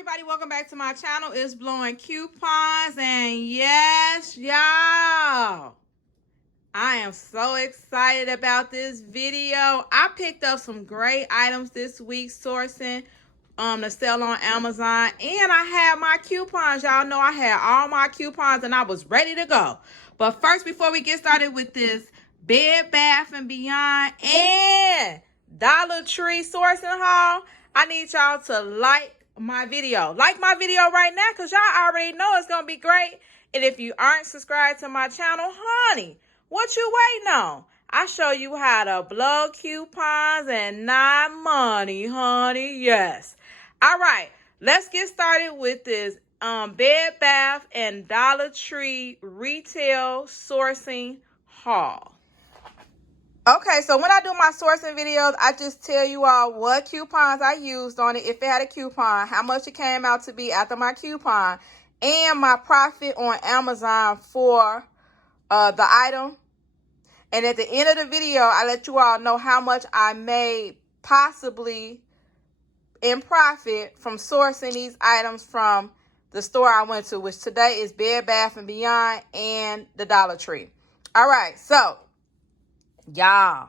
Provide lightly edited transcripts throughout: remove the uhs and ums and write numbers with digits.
everybody, welcome back to my channel. It's Blowing Coupons, and yes, y'all, I am so excited about this video. I picked up some great items this week sourcing to sell on Amazon, and I had my coupons. Y'all know I had all my coupons and I was ready to go. But first, before we get started with this Bed Bath & Beyond and Dollar Tree sourcing haul, I need y'all to like my video right now, because y'all already know it's gonna be great. And if you aren't subscribed to my channel, honey, what you waiting on? I show you how to blow coupons and not money, honey. Yes. All right, let's get started with this Bed Bath and Dollar Tree retail sourcing haul. Okay, so when I do my sourcing videos, I just tell you all what coupons I used on it, if it had a coupon, how much it came out to be after my coupon, and my profit on Amazon for the item. And at the end of the video, I let you all know how much I made possibly in profit from sourcing these items from the store I went to, which today is Bed Bath & Beyond and the Dollar Tree. All right, so y'all,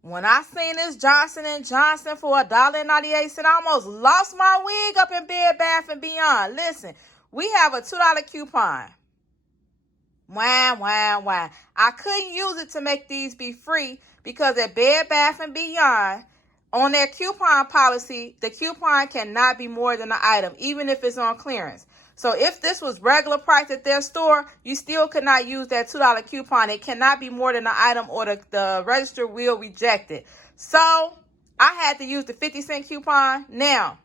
when I seen this Johnson & Johnson for $1.98, I almost lost my wig up in Bed Bath & Beyond. Listen, we have a $2 coupon. Wow. I couldn't use it to make these be free because at Bed Bath & Beyond, on their coupon policy, the coupon cannot be more than the item, even if it's on clearance. So if this was regular price at their store, you still could not use that $2 coupon. It cannot be more than the item, or the register will reject it. So I had to use the 50-cent coupon. Now,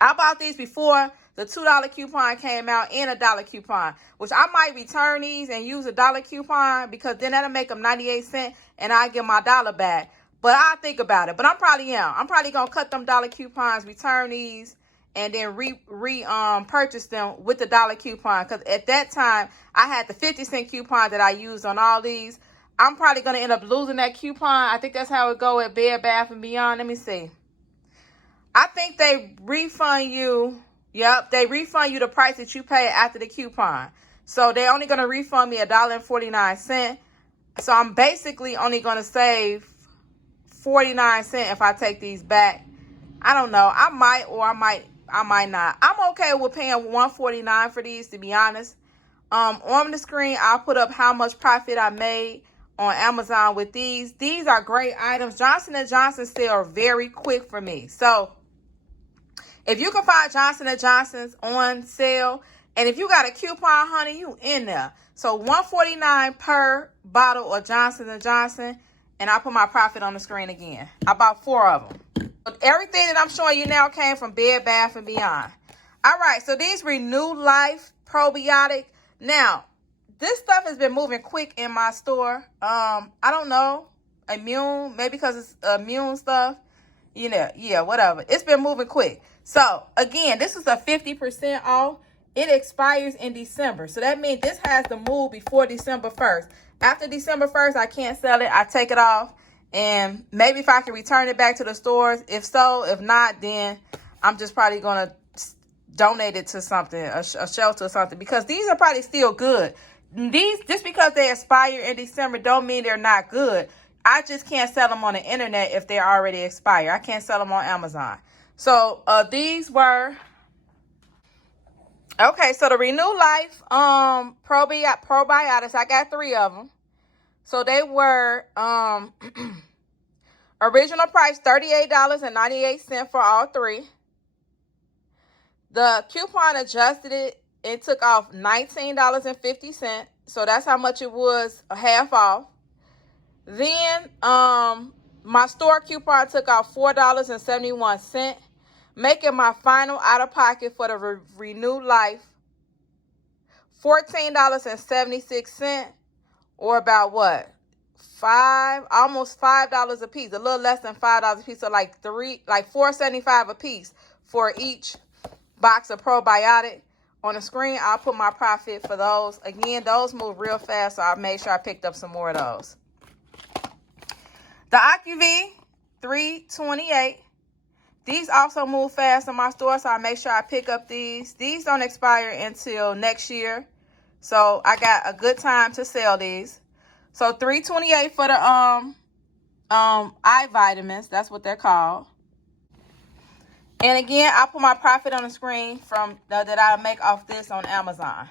I bought these before the $2 coupon came out and a $1 coupon, which I might return these and use a $1 coupon, because then that'll make them 98 cents and I get my $1 back. But I'll think about it. But I'm probably going to cut them $1 coupons, return these, and then purchase them with the $1 coupon. Because at that time, I had the 50-cent coupon that I used on all these. I'm probably going to end up losing that coupon. I think that's how it go at Bed Bath & Beyond. Let me see. I think they refund you. Yep, they refund you the price that you pay after the coupon. So they're only going to refund me $1.49. So I'm basically only going to save 49 cents if I take these back. I don't know. I might or I might not. I'm okay with paying $1.49 for these, to be honest. On the screen, I'll put up how much profit I made on Amazon with these. These are great items. Johnson & Johnson sell very quick for me. So if you can find Johnson & Johnson's on sale, and if you got a coupon, honey, you in there. So $1.49 per bottle of Johnson & Johnson, and I'll put my profit on the screen again. I bought 4 of them. Everything that I'm showing you now came from Bed Bath & Beyond. All right, so these Renew Life Probiotic. Now, this stuff has been moving quick in my store. I don't know, immune, maybe because it's immune stuff. You know, yeah, whatever. It's been moving quick. So, again, this is a 50% off. It expires in December. So, that means this has to move before December 1st. After December 1st, I can't sell it. I take it off. And maybe if I can return it back to the stores. If so, if not, then I'm just probably going to donate it to something, a shelter or something. Because these are probably still good. These, just because they expire in December, don't mean they're not good. I just can't sell them on the internet if they're already expired. I can't sell them on Amazon. So these were, okay, so the Renew Life probiotics, I got 3 of them. So they were original price $38.98 for all 3. The coupon adjusted it and took off $19.50. So that's how much it was, half off. Then my store coupon took off $4.71, making my final out-of-pocket for the Renew Life $14.76, or about what? Almost $5 a piece, a little less than $5 a piece, so like $4.75 a piece for each box of probiotic. On the screen, I'll put my profit for those. Again, those move real fast, so I made sure I picked up some more of those. The AccuV 328. These also move fast in my store, so I make sure I pick up these. These don't expire until next year, so I got a good time to sell these. So $3.28 for the eye vitamins. That's what they're called. And again, I'll put my profit on the screen from that I make off this on Amazon.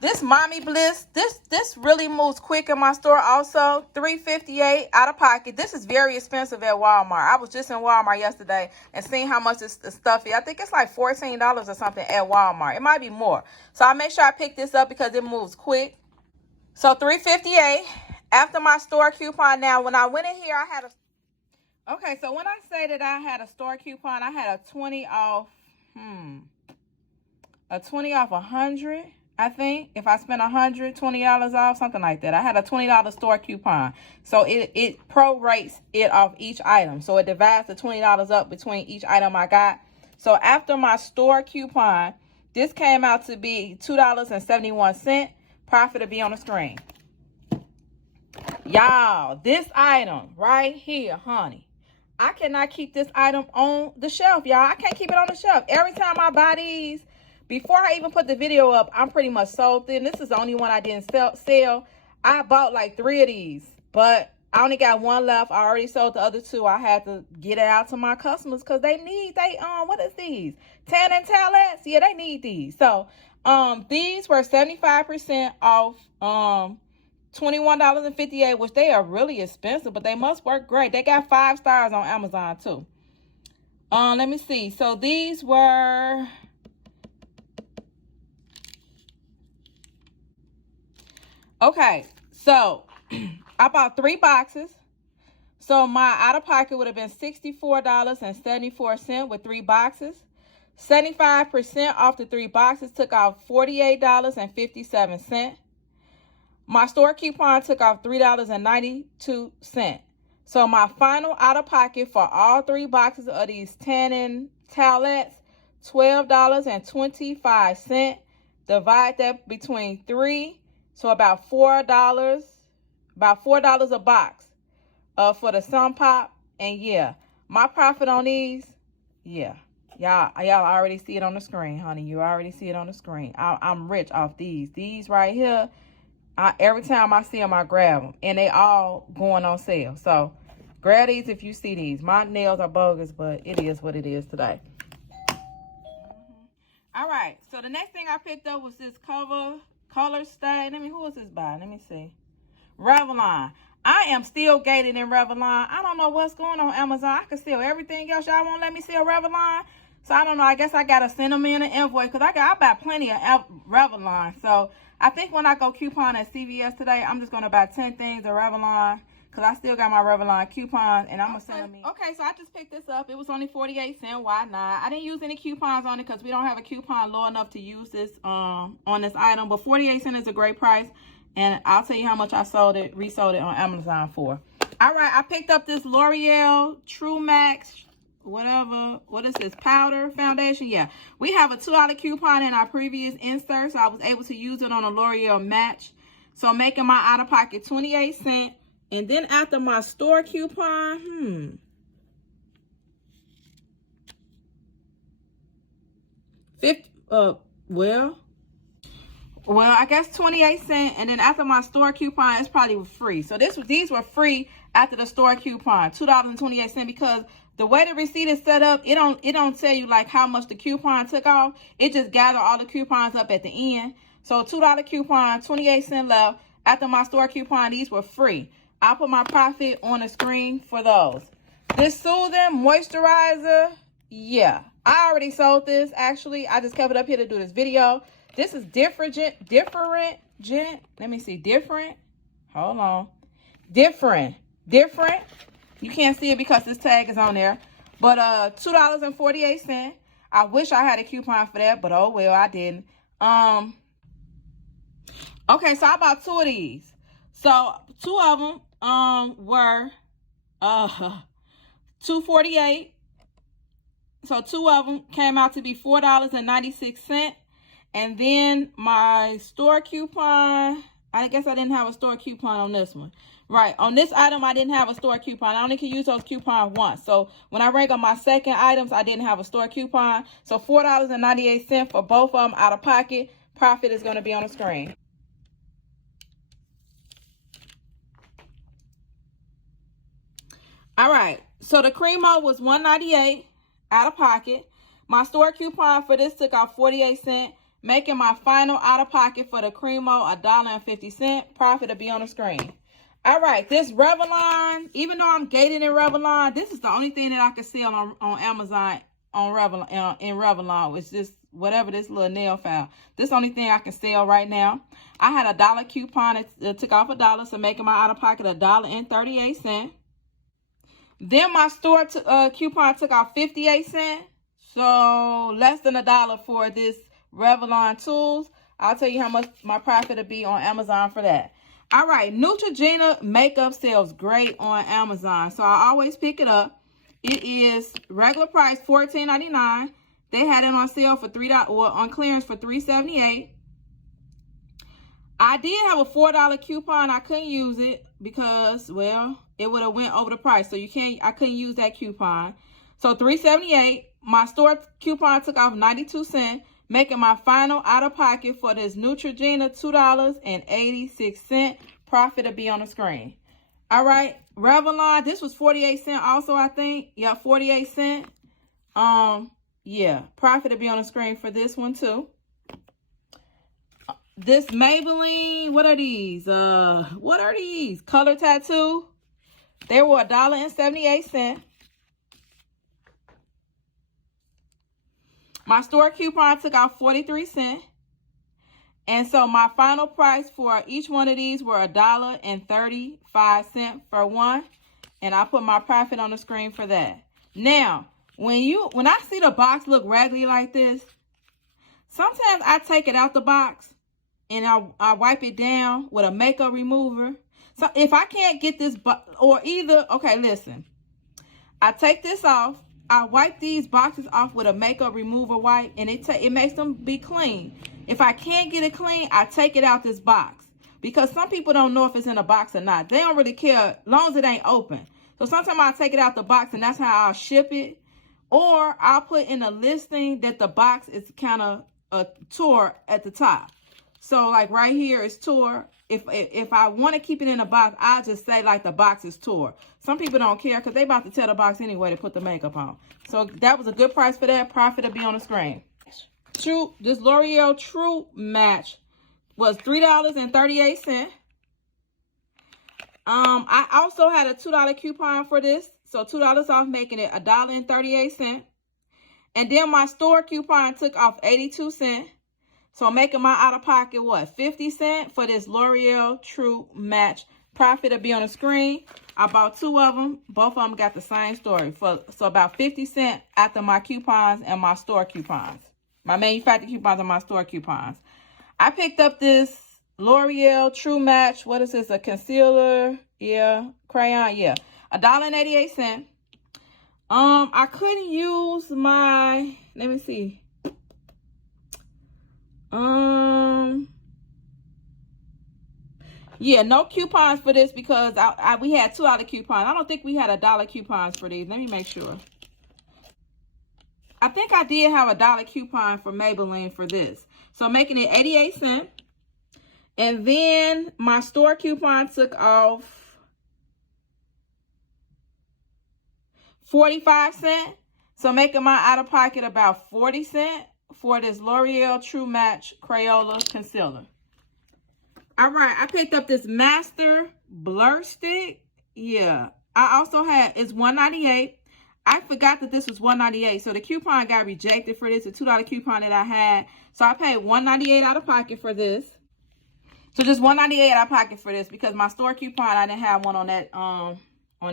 This Mommy Bliss, this really moves quick in my store also. $3.58 out of pocket. This is very expensive at Walmart. I was just in Walmart yesterday and seeing how much this stuff is. I think it's like $14 or something at Walmart. It might be more. So I make sure I pick this up because it moves quick. So $3.58 after my store coupon. Now, when I went in here, I had a... Okay, so when I say that I had a store coupon, I had a 20 off, a 20 off 100, I think. If I spent $120 off, something like that. I had a $20 store coupon. So it prorates it off each item. So it divides the $20 up between each item I got. So after my store coupon, this came out to be $2.71. Profit will be on the screen. Y'all, this item right here, honey. I cannot keep this item on the shelf, y'all. I can't keep it on the shelf. Every time I buy these, before I even put the video up, I'm pretty much sold thin. This is the only one I didn't sell. I bought like 3 of these, but I only got 1 left. I already sold the other 2. I had to get it out to my customers because they need, what is these? Tan and towelettes? Yeah, they need these. So, these were 75% off, $21.58, which they are really expensive, but they must work great. They got 5 stars on Amazon too. Let me see. So these were... Okay, so I bought 3 boxes. So my out-of-pocket would have been $64.74 with 3 boxes. 75% off the 3 boxes took out $48.57. My store coupon took off $3.92. So my final out-of-pocket for all 3 boxes of these tanning towelettes, $12.25. Divide that between 3, so about $4. About $4 a box for the Sun Pop. And yeah, my profit on these, yeah. Y'all already see it on the screen, honey. You already see it on the screen. I'm rich off these. These right here. Every time I see them, I grab them. And they all going on sale. So, grab these if you see these. My nails are bogus, but it is what it is today. All right. So, the next thing I picked up was this color stay. Who is this by? Let me see. Revlon. I am still gated in Revlon. I don't know what's going on Amazon. I can sell everything else. Y'all won't let me sell Revlon. So, I don't know. I guess I got to send them in an invoice. Because I buy plenty of Revlon. So, I think when I go coupon at CVS today, I'm just going to buy 10 things of Revlon because I still got my Revlon coupons and I'm going to send them in. Okay, so I just picked this up. It was only 48 cents. Why not? I didn't use any coupons on it because we don't have a coupon low enough to use this on this item. But 48 cents is a great price. And I'll tell you how much I resold it on Amazon for. All right, I picked up this L'Oreal True Max whatever, what is this, powder foundation? Yeah, we have a $2 coupon in our previous insert, so I was able to use it on a L'Oreal match, so making my out-of-pocket 28 cents. And then after my store coupon, well, I guess 28 cents, and then after my store coupon, it's probably free. So these were free after the store coupon, $2.28, because the way the receipt is set up, it don't tell you like how much the coupon took off. It just gather all the coupons up at the end. So $2 coupon, 28 cents left. After my store coupon, these were free. I'll put my profit on the screen for those. This Soothing Moisturizer, yeah, I already sold this. Actually, I just kept it up here to do this video. This is different. Let me see, different. Hold on. Different. You can't see it because this tag is on there. But $2.48. I wish I had a coupon for that, but oh well, I didn't. Okay, so I bought 2 of these. So 2 of them were $2.48. So 2 of them came out to be $4.96. And then my store coupon, I guess I didn't have a store coupon on this one. Right, on this item, I didn't have a store coupon. I only can use those coupons once. So when I rank on my second items, I didn't have a store coupon. So $4.98 for both of them out of pocket. Profit is going to be on the screen. All right, so the Cremo was $1.98 out of pocket. My store coupon for this took out 48 cents, making my final out of pocket for the Cremo $1.50. Profit to be on the screen. All right, this Revlon, even though I'm gated in Revlon, this is the only thing that I can sell on Amazon on Revlon in Revlon, which is whatever this little nail file. This is the only thing I can sell right now. I had a $1 coupon that took off $1, so making my out of pocket $1.38. Then my store coupon took out 58 cents. So less than $1 for this Revlon tools. I'll tell you how much my profit will be on Amazon for that. All right, Neutrogena Makeup sells great on Amazon. So I always pick it up. It is regular price $14.99. They had it on sale for $3, or on clearance for $3.78. I did have a $4 coupon. I couldn't use it because, well, it would have went over the price. So I couldn't use that coupon. So $3.78. My store coupon took off 92 cents, making my final out of pocket for this Neutrogena $2.86. Profit to be on the screen. All right, Revlon, this was 48 cents also, I think. Yeah, 48 cents. Yeah, profit to be on the screen for this one too. This Maybelline, what are these? Color Tattoo. They were $1.78. My store coupon took out 43 cents. And so my final price for each one of these were $1.35 for one. And I put my profit on the screen for that. Now, when I see the box look raggedy like this, sometimes I take it out the box and I wipe it down with a makeup remover. So if I can't get this, okay, listen. I take this off. I wipe these boxes off with a makeup remover wipe, and it makes them be clean. If I can't get it clean, I take it out this box. Because some people don't know if it's in a box or not. They don't really care as long as it ain't open. So sometimes I'll take it out the box, and that's how I'll ship it. Or I'll put in a listing that the box is kind of tore at the top. So like right here is tore. If I want to keep it in a box, I'll just say like the box is tore. Some people don't care because they about to tear the box anyway to put the makeup on. So that was a good price for that. Profit to be on the screen. This L'Oreal True Match was $3.38. I also had a $2 coupon for this. So $2 off, making it $1.38. And then my store coupon took off 82 cents. So I'm making my out of pocket, what, 50 cents for this L'Oreal True Match. Profit will be on the screen. I bought two of them. Both of them got the same story. So about 50 cents after my coupons and my store coupons. My manufacturer coupons and my store coupons. I picked up this L'Oreal True Match. What is this? A concealer? Yeah. Crayon? Yeah. $1.88. I couldn't use my, let me see. Yeah, no coupons for this because we had $2 coupons. I don't think we had $1 coupons for these. Let me make sure. I think I did have $1 coupon for Maybelline for this. So making it 88 cents. And then my store coupon took off 45 cents. So making my out of pocket about 40 cents for this L'Oreal True Match Crayola Concealer. All right, I picked up this Master Blur Stick. Yeah, I also had, it's $1.98. I forgot that this was $1.98, so the coupon got rejected for this, a $2 coupon that I had. So I paid $1.98 out of pocket for this. So just $1.98 out of pocket for this because my store coupon, I didn't have one on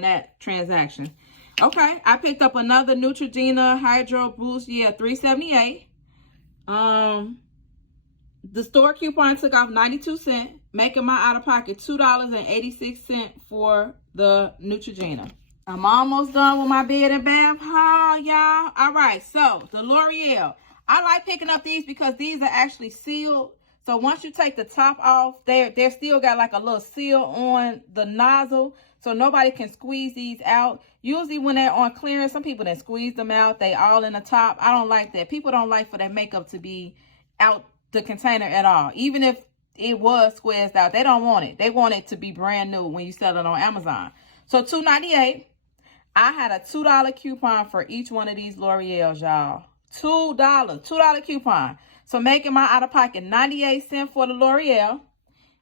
that transaction. Okay, I picked up another Neutrogena Hydro Boost, yeah, $3.78. The store coupon took off 92 cents, making my out of pocket $2.86 for the Neutrogena. I'm almost done with my bed and bath haul, y'all. All right, so the L'Oreal. I like picking up these because these are actually sealed. So once you take the top off, they're still got like a little seal on the nozzle, so nobody can squeeze these out. Usually when they're on clearance, some people then squeeze them out. They all in the top. I don't like that. People don't like for their makeup to be out the container at all. Even if it was squeezed out, they don't want it. They want it to be brand new when you sell it on Amazon. So $2.98. I had a $2 coupon for each one of these L'Oreals, y'all. $2 coupon. So making my out-of-pocket 98 cents for the L'Oreal.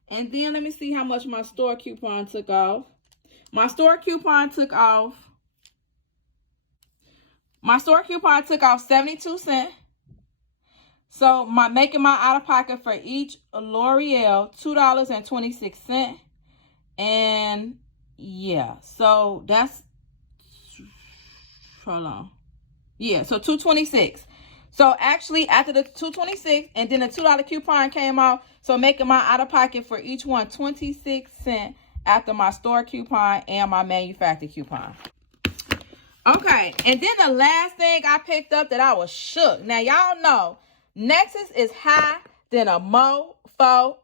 And then let me see how much my store coupon took off. My store coupon took off 72 cents. So making my out-of-pocket for each L'Oreal $2.26. And yeah, so that's, hold on. Yeah, so $2.26. So actually after the $2.26 and then the $2 coupon came off, so making my out-of-pocket for each one 26 cents after my store coupon and my manufacturer coupon. Okay, and then the last thing I picked up that I was shook. Now y'all know Nexus is high than a mofo.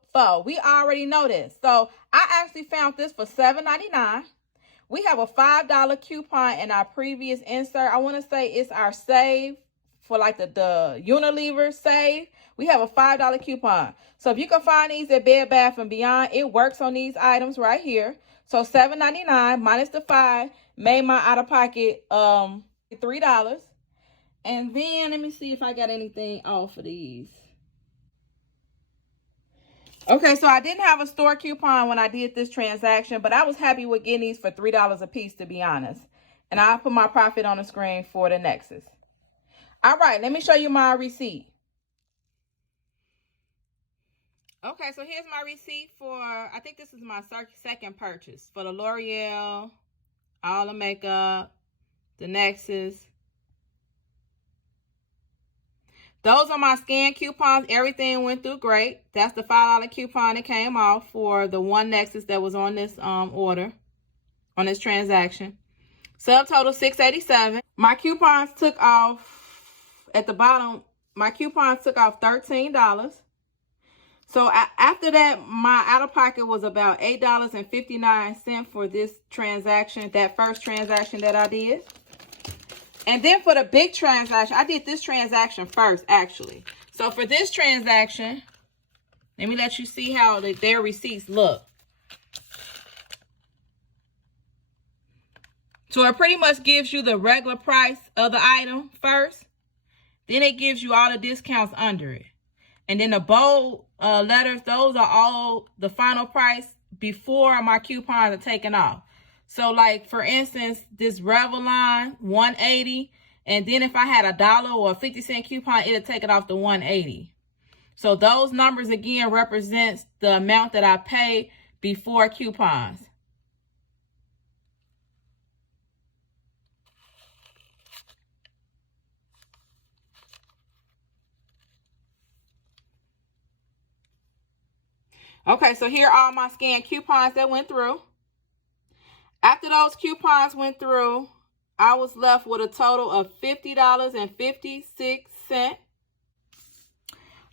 We already know this. So I actually found this for $7.99. We have a $5 coupon in our previous insert. I want to say it's our save for like the Unilever save. We have a $5 coupon. So if you can find these at Bed Bath & Beyond, it works on these items right here. So $7.99 minus the $5 made my out-of-pocket $3. And then let me see if I got anything off of these. Okay, so I didn't have a store coupon when I did this transaction, but I was happy with getting these for $3 a piece, to be honest. And I'll put my profit on the screen for the Nexus. All right, let me show you my receipt. Okay, so here's my receipt for, I think this is my second purchase for the L'Oreal, all the makeup, the Nexus. Those are my scan coupons. Everything went through great. That's the $5 coupon that came off for the one Nexus that was on this order, on this transaction. Subtotal $6.87. My coupons took off, at the bottom, my coupons took off $13. So after that, my out-of-pocket was about $8.59 for this transaction, that first transaction that I did. And then for the big transaction, I did this transaction first, actually. So for this transaction, let me let you see how their receipts look. So it pretty much gives you the regular price of the item first. Then it gives you all the discounts under it. And then the bold letters, those are all the final price before my coupons are taken off. So like, for instance, this Revlon, $1.80. And then if I had a $1 or a 50-cent coupon, it'll take it off to $1.80. So those numbers, again, represents the amount that I pay before coupons. Okay, so here are all my scanned coupons that went through. After those coupons went through, I was left with a total of $50.56.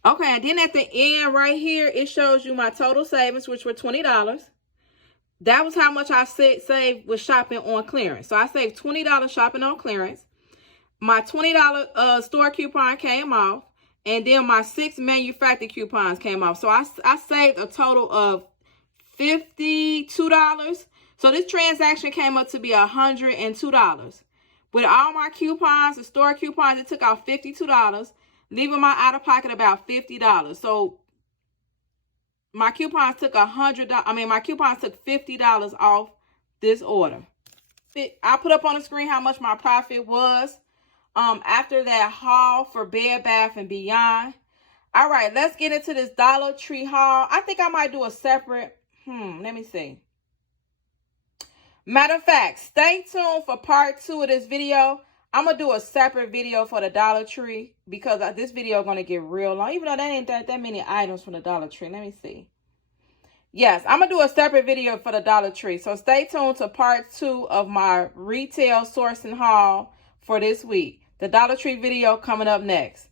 Okay, and then at the end right here, it shows you my total savings, which were $20. That was how much I saved with shopping on clearance. So I saved $20 shopping on clearance. My $20 store coupon came off. And then my 6 manufacturer coupons came off. So I saved a total of $52. So this transaction came up to be $102. With all my coupons, the store coupons, it took out $52, leaving my out-of-pocket about $50. So my coupons took my coupons took $50 off this order. I put up on the screen how much my profit was after that haul for Bed Bath & Beyond. All right, let's get into this Dollar Tree haul. I think I might do a separate, let me see. Matter of fact, stay tuned for part 2 of this video. I'm going to do a separate video for the Dollar Tree because this video is going to get real long, even though that ain't that many items from the Dollar Tree. Let me see. Yes, I'm going to do a separate video for the Dollar Tree. So stay tuned to part 2 of my retail sourcing haul for this week. The Dollar Tree video coming up next.